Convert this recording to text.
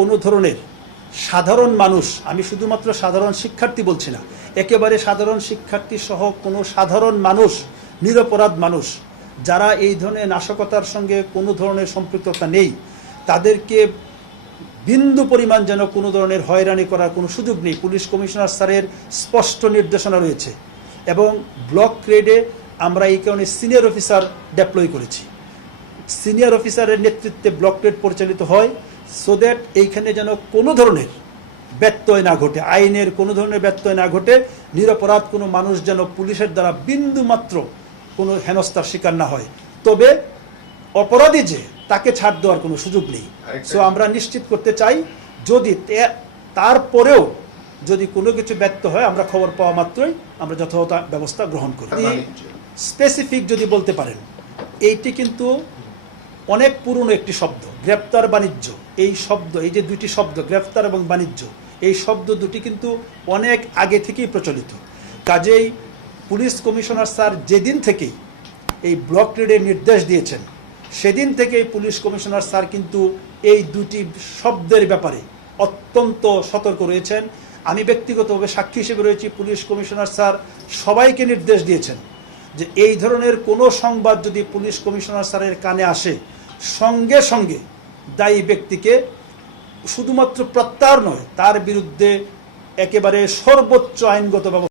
কোনো ধরনের সাধারণ মানুষ, আমি শুধুমাত্র সাধারণ শিক্ষার্থী বলছি না, একেবারে সাধারণ শিক্ষার্থী সহ কোনো সাধারণ মানুষ, নিরপরাধ মানুষ যারা এই ধরনের নাশকতার সঙ্গে কোনো ধরনের সম্পৃক্ততা নেই, তাদেরকে বিন্দু পরিমাণ যেন কোনো ধরনের হয়রানি করার কোনো সুযোগ নেই। পুলিশ কমিশনার স্যারের স্পষ্ট নির্দেশনা রয়েছে এবং ব্লক গ্রেডে আমরা এই কারণে সিনিয়র অফিসার ডেপ্লয় করেছি। সিনিয়র অফিসারের নেতৃত্বে ব্লক গ্রেড পরিচালিত হয়, সো দ্যাট এইখানে যেন কোনো ধরনের ব্যত্যয় না ঘটে, আইনের কোনো ধরনের ব্যত্যয় না ঘটে, নিরপরাধ কোনো মানুষ যেন পুলিশের দ্বারা বিন্দু মাত্র কোনো হেনস্থার শিকার না হয়। তবে অপরাধী যে, তাকে ছাড় দেওয়ার কোনো সুযোগ নেই। সো আমরা নিশ্চিত করতে চাই, যদি তারপরেও যদি কোনো কিছু ব্যর্থ হয়, আমরা খবর পাওয়া মাত্রই আমরা যথাযথ ব্যবস্থা গ্রহণ করি। স্পেসিফিক যদি বলতে পারেন, এইটি কিন্তু অনেক পুরনো একটি শব্দ, গ্রেপ্তার বাণিজ্য। এই শব্দ, এই যে দুটি শব্দ গ্রেপ্তার এবং বাণিজ্য, এই শব্দ দুটি কিন্তু অনেক আগে থেকেই প্রচলিত। কাজেই পুলিশ কমিশনার স্যার যেদিন থেকেই এই ব্লক রেডের নির্দেশ দিয়েছেন, সেদিন থেকেই পুলিশ কমিশনার স্যার কিন্তু এই দুটি শব্দের ব্যাপারে অত্যন্ত সতর্ক রয়েছেন। আমি ব্যক্তিগতভাবে সাক্ষী হিসেবে রয়েছি। পুলিশ কমিশনার স্যার সবাইকে নির্দেশ দিয়েছেন যে এই ধরনের কোনো সংবাদ যদি পুলিশ কমিশনার স্যারের কানে আসে, সঙ্গে সঙ্গে দায়ী ব্যক্তিকে শুধুমাত্র প্রত্যাহার নয়, তার বিরুদ্ধে একেবারে সর্বোচ্চ আইনগত ব্যবস্থা